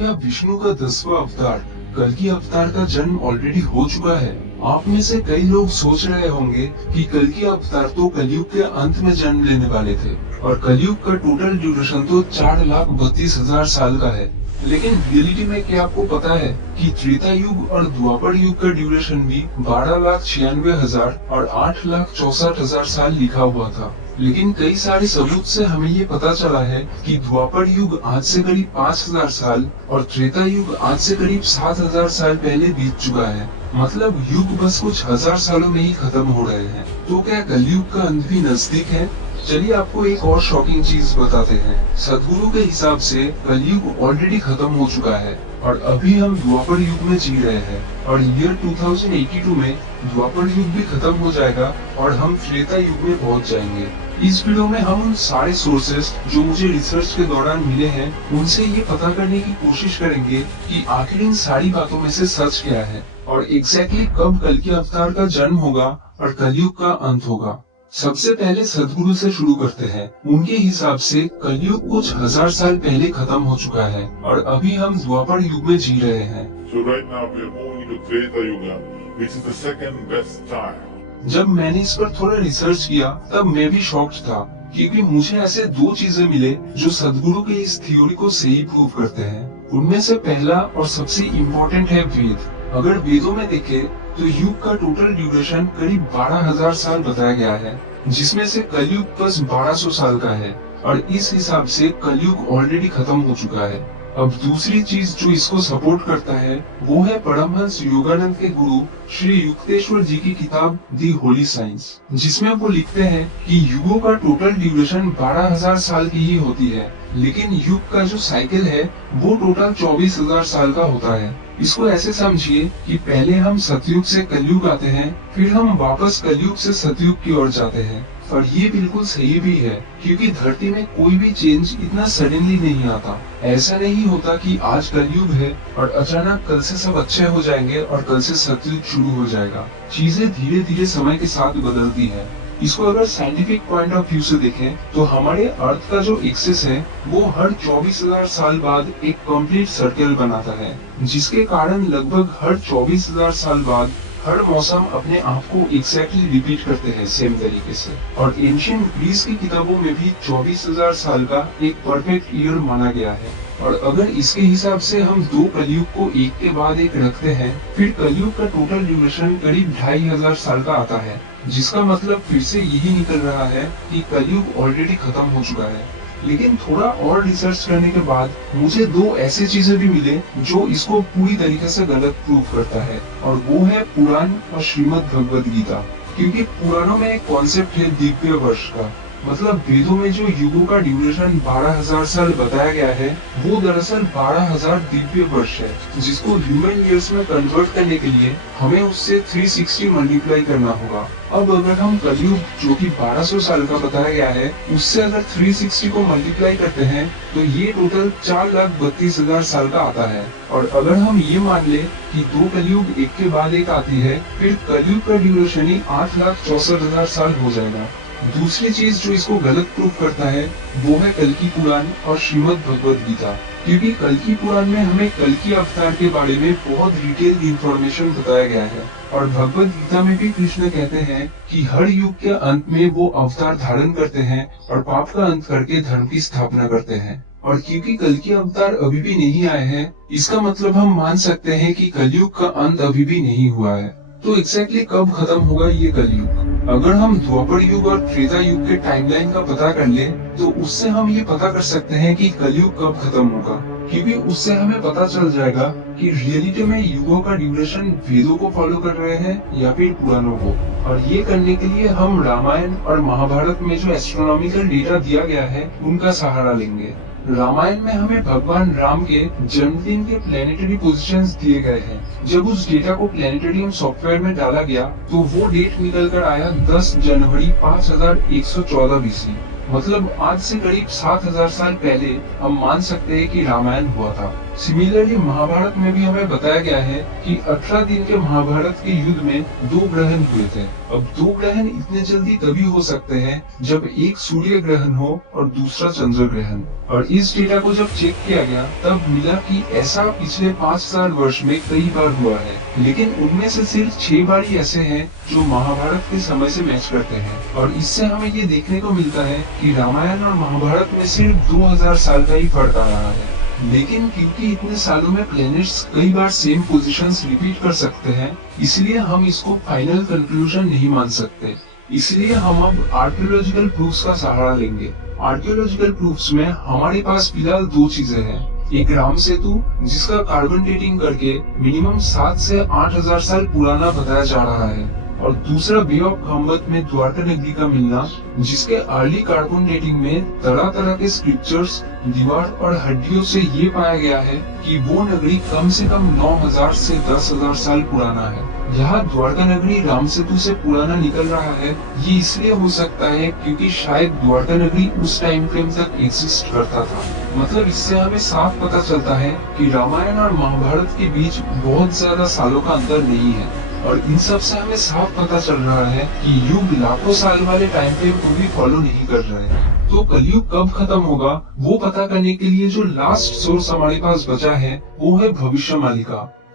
क्या विष्णु का 10वां अवतार कल्कि अवतार का जन्म ऑलरेडी हो चुका है? आप में से कई लोग सोच रहे होंगे कि कल्कि अवतार तो कलयुग के अंत में जन्म लेने वाले थे और कलयुग का टोटल ड्यूरेशन तो 4,32,000 साल का है। लेकिन रियलिटी में क्या आपको पता है कि त्रेता युग और द्वापर युग का ड्यूरेशन भी 12,96,000 और 8,64,000 साल लिखा हुआ था। लेकिन कई सारे सबूत से हमें ये पता चला है कि द्वापर युग आज से करीब 5,000 साल और त्रेता युग आज से करीब 7,000 साल पहले बीत चुका है। मतलब युग बस कुछ हजार सालों में ही खत्म हो रहे हैं। तो क्या कलयुग का अंत भी नजदीक है? चलिए आपको एक और शॉकिंग चीज बताते हैं। सदगुरु के हिसाब से कलयुग ऑलरेडी खत्म हो चुका है और अभी हम द्वापर युग में जी रहे हैं और ईयर 2082 में द्वापर युग भी खत्म हो जाएगा और हम त्रेता युग में पहुंच जाएंगे। इस वीडियो में हम उन सारे सोर्सेस जो मुझे रिसर्च के दौरान मिले हैं उनसे ये पता करने की कोशिश करेंगे कि आखिर इन सारी बातों में से सच क्या है और एग्जैक्टली कब कल्कि अवतार का जन्म होगा और कलयुग का अंत होगा। सबसे पहले सदगुरु से शुरू करते हैं। उनके हिसाब से कलयुग कुछ हजार साल पहले खत्म हो चुका है और अभी हम द्वापर युग में जी रहे हैं। So right now we are moving to Treta Yuga, which is the second best time. जब मैंने इस पर थोड़ा रिसर्च किया तब मैं भी शॉक्ड था क्योंकि मुझे ऐसे दो चीजें मिले जो सदगुरु के इस थ्योरी को सही प्रूव करते हैं। उनमें से पहला और सबसे इम्पोर्टेंट है वेद। अगर वेदों में देखें तो युग का टोटल ड्यूरेशन करीब 12,000 साल बताया गया है, जिसमें से कलयुग बस 1200 साल का है और इस हिसाब से कलयुग ऑलरेडी खत्म हो चुका है। अब दूसरी चीज जो इसको सपोर्ट करता है वो है परमहंस योगानंद के गुरु श्री युक्तेश्वर जी की किताब दी होली साइंस, जिसमें वो लिखते हैं कि युगों का टोटल ड्यूरेशन 12,000 साल की ही होती है, लेकिन युग का जो साइकिल है वो टोटल 24,000 साल का होता है। इसको ऐसे समझिए कि पहले हम सतयुग से कलयुग आते हैं, फिर हम वापस कलयुग से सतयुग की ओर जाते हैं। और ये बिल्कुल सही भी है क्योंकि धरती में कोई भी चेंज इतना सडनली नहीं आता। ऐसा नहीं होता कि आज कलयुग है और अचानक कल से सब अच्छे हो जाएंगे और कल से सतयुग शुरू हो जाएगा। चीजें धीरे धीरे समय के साथ बदलती है। इसको अगर साइंटिफिक पॉइंट ऑफ व्यू से देखें तो हमारे अर्थ का जो एक्सिस है वो हर 24,000 साल बाद एक कंप्लीट सर्कल बनाता है, जिसके कारण लगभग हर 24,000 साल बाद हर मौसम अपने आप को एग्जैक्टली रिपीट करते हैं सेम तरीके से। और एंशिएंट ग्रीस की किताबों में भी 24,000 साल का एक परफेक्ट ईयर माना गया है। और अगर इसके हिसाब से हम दो कलयुग को एक के बाद एक रखते हैं, फिर कलयुग का टोटल ड्यूरेशन करीब 2,500 साल का आता है, जिसका मतलब फिर से यही निकल रहा है कि कलयुग ऑलरेडी खत्म हो चुका है। लेकिन थोड़ा और रिसर्च करने के बाद मुझे दो ऐसी चीजें भी मिले जो इसको पूरी तरीके से गलत प्रूव करता है, और वो है पुराण और श्रीमद् भगवद गीता। क्योंकि पुराणों में एक कॉन्सेप्ट है दिव्य वर्ष का, मतलब वेदों में जो युगों का ड्यूरेशन 12,000 साल बताया गया है वो दरअसल 12,000 दिव्य वर्ष है, जिसको ह्यूमन ईयर्स में कन्वर्ट करने के लिए हमें उससे 360 मल्टीप्लाई करना होगा। अब अगर हम कलयुग जो कि 1200 साल का बताया गया है उससे अगर 360 को मल्टीप्लाई करते हैं तो ये टोटल 4,32,000 साल का आता है। और अगर हम ये मान ले कि दो कलयुग एक के बाद एक आती है, फिर कलयुग का ड्यूरेशन ही 8,64,000 साल हो जाएगा। दूसरी चीज जो इसको गलत प्रूव करता है वो है कल्कि पुराण और श्रीमद् भगवद गीता। क्योंकि कल्कि पुराण में हमें कल्कि अवतार के बारे में बहुत डिटेल इंफॉर्मेशन बताया गया है और भगवद गीता में भी कृष्ण कहते हैं कि हर युग के अंत में वो अवतार धारण करते हैं और पाप का अंत करके धर्म की स्थापना करते हैं। और क्योंकि कल्कि अवतार अभी भी नहीं आए हैं, इसका मतलब हम मान सकते हैं कि कलयुग का अंत अभी भी नहीं हुआ है। तो एग्जैक्टली कब खत्म होगा ये कलयुग? अगर हम द्वापर युग और त्रेता युग के टाइमलाइन का पता कर ले तो उससे हम ये पता कर सकते हैं कि कलयुग कब खत्म होगा, क्योंकि उससे हमें पता चल जाएगा कि रियलिटी में युगों का ड्यूरेशन वेदों को फॉलो कर रहे हैं या फिर पुराणों को। और ये करने के लिए हम रामायण और महाभारत में जो एस्ट्रोनॉमिकल डेटा दिया गया है उनका सहारा लेंगे। रामायण में हमें भगवान राम के जन्मदिन के प्लेनेटरी पोजीशंस दिए गए हैं। जब उस डेटा को प्लेनेटरियम सॉफ्टवेयर में डाला गया तो वो डेट निकल कर आया 10 जनवरी 5114 BC। मतलब आज से करीब 7,000 साल पहले हम मान सकते हैं कि रामायण हुआ था। सिमिलरली महाभारत में भी हमें बताया गया है कि 18 दिन के महाभारत के युद्ध में 2 ग्रहण हुए थे। अब 2 ग्रहण इतने जल्दी तभी हो सकते हैं जब एक सूर्य ग्रहण हो और दूसरा चंद्र ग्रहण। और इस डेटा को जब चेक किया गया तब मिला कि ऐसा पिछले 5000 वर्ष में कई बार हुआ है, लेकिन उनमें से सिर्फ 6 बार ही ऐसे हैं जो महाभारत के समय से मैच करते हैं। और इससे हमें ये देखने को मिलता है कि रामायण और महाभारत में सिर्फ 2000 साल का ही फर्क आ रहा है। लेकिन क्योंकि इतने सालों में प्लैनेट्स कई बार सेम पोजीशंस रिपीट कर सकते हैं, इसलिए हम इसको फाइनल कंक्लूजन नहीं मान सकते। इसलिए हम अब आर्कियोलॉजिकल प्रूफ्स का सहारा लेंगे। आर्कियोलॉजिकल प्रूफ्स में हमारे पास फिलहाल 2 चीजें हैं। एक राम सेतु, जिसका कार्बन डेटिंग करके मिनिमम 7 से 8000 साल पुराना बताया जा रहा है, और दूसरा बे ऑफ खम्बत में द्वारका नगरी का मिलना, जिसके अर्ली कार्बन डेटिंग में तरह तरह के स्क्रिप्चर्स, दीवार और हड्डियों से ये पाया गया है कि वो नगरी कम से कम 9000 से 10000 साल पुराना है। यहाँ द्वारका नगरी राम सेतु से पुराना निकल रहा है, ये इसलिए हो सकता है क्योंकि शायद द्वारका नगरी उस टाइम फ्रेम तक एग्जिस्ट करता था। मतलब इससे हमें साफ पता चलता है कि रामायण और महाभारत के बीच बहुत ज्यादा सालों का अंतर नहीं है। और इन सब से हमें साफ पता चल रहा है कि युग लाखों साल वाले टाइम फ्रेम को भी फॉलो नहीं कर रहे हैं। तो कलयुग कब खत्म होगा वो पता करने के लिए जो लास्ट सोर्स हमारे पास बचा है वो है भविष्यवाणी।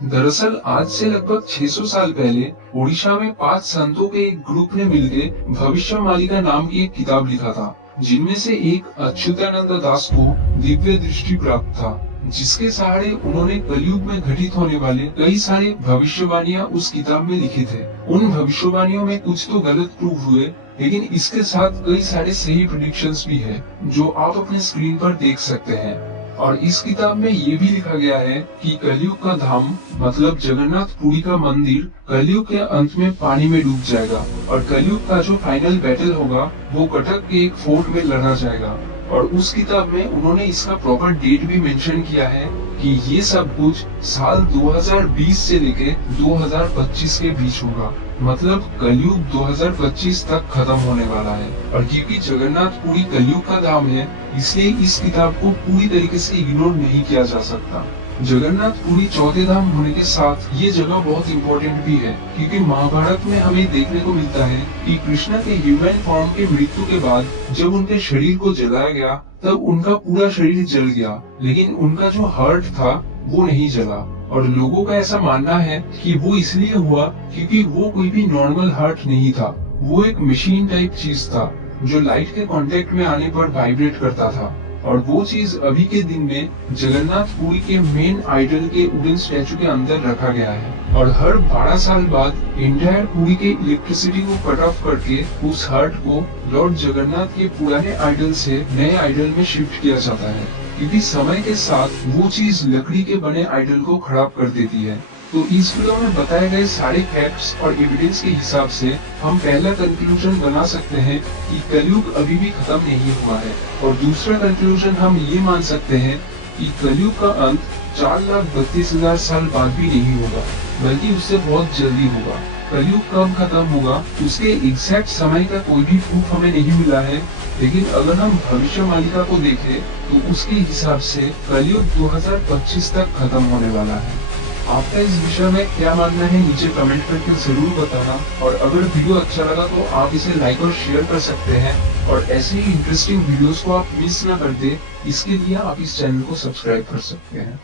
दरअसल आज से लगभग 600 साल पहले ओडिशा में 5 संतों के एक ग्रुप ने मिलकर भविष्यवाणी नाम की एक किताब लिखा था, जिनमें से एक अच्युतानंद दास को दिव्य दृष्टि प्राप्त था, जिसके सहारे उन्होंने कलयुग में घटित होने वाले कई सारे भविष्यवाणियां उस किताब में लिखे थे। उन भविष्यवाणियों में कुछ तो गलत प्रूव हुए, लेकिन इसके साथ कई सारे सही प्रेडिक्शंस भी है जो आप अपने स्क्रीन पर देख सकते हैं। और इस किताब में ये भी लिखा गया है कि कलयुग का धाम मतलब जगन्नाथ पुरी का मंदिर कलयुग के अंत में पानी में डूब जाएगा, और कलयुग का जो फाइनल बैटल होगा वो कटक के एक फोर्ट में लड़ा जाएगा। और उस किताब में उन्होंने इसका प्रॉपर डेट भी मेंशन किया है कि ये सब कुछ साल 2020 से लेके 2025 के बीच होगा। मतलब कलयुग 2025 तक खत्म होने वाला है। और क्योंकि जगन्नाथ पुरी कलयुग का धाम है, इसलिए इस किताब को पूरी तरीके से इग्नोर नहीं किया जा सकता। जगन्नाथ पुरी चौथे धाम होने के साथ ये जगह बहुत इम्पोर्टेंट भी है, क्योंकि महाभारत में हमें देखने को मिलता है कि कृष्ण के ह्यूमन फॉर्म के मृत्यु के बाद जब उनके शरीर को जलाया गया तब उनका पूरा शरीर जल गया, लेकिन उनका जो हार्ट था वो नहीं जला। और लोगों का ऐसा मानना है कि वो इसलिए हुआ क्योंकि वो कोई भी नॉर्मल हार्ट नहीं था, वो एक मशीन टाइप चीज था जो लाइट के कांटेक्ट में आने पर वाइब्रेट करता था। और वो चीज अभी के दिन में जगन्नाथ पुरी के मेन आइडल के वुडन स्टैचू के अंदर रखा गया है। और हर 12 साल बाद इंटायर पुरी के इलेक्ट्रिसिटी को कट ऑफ करके उस हार्ट को लॉर्ड जगन्नाथ के पुराने आइडल से नए आइडल में शिफ्ट किया जाता है, क्योंकि समय के साथ वो चीज लकड़ी के बने आइडल को खराब कर देती है। तो इस वीडियो में बताए गए सारे फैक्ट्स और एविडेंस के हिसाब से हम पहला कंक्लूजन बना सकते हैं कि कलयुग अभी भी खत्म नहीं हुआ है, और दूसरा कंक्लूजन हम ये मान सकते हैं कि कलयुग का अंत 4,32,000 साल बाद भी नहीं होगा, बल्कि उससे बहुत जल्दी होगा। कलयुग कब खत्म होगा उसके एग्जैक्ट समय का कोई भी प्रूफ हमें नहीं मिला है, लेकिन अगर हम भविष्यवाणी को देखें तो उसके हिसाब से कलयुग 2025 तक खत्म होने वाला है। आपका इस विषय में क्या मानना है नीचे कमेंट करके जरूर बताना, और अगर वीडियो अच्छा लगा तो आप इसे लाइक और शेयर कर सकते हैं, और ऐसे ही इंटरेस्टिंग वीडियोस को आप मिस ना कर दे इसके लिए आप इस चैनल को सब्सक्राइब कर सकते हैं।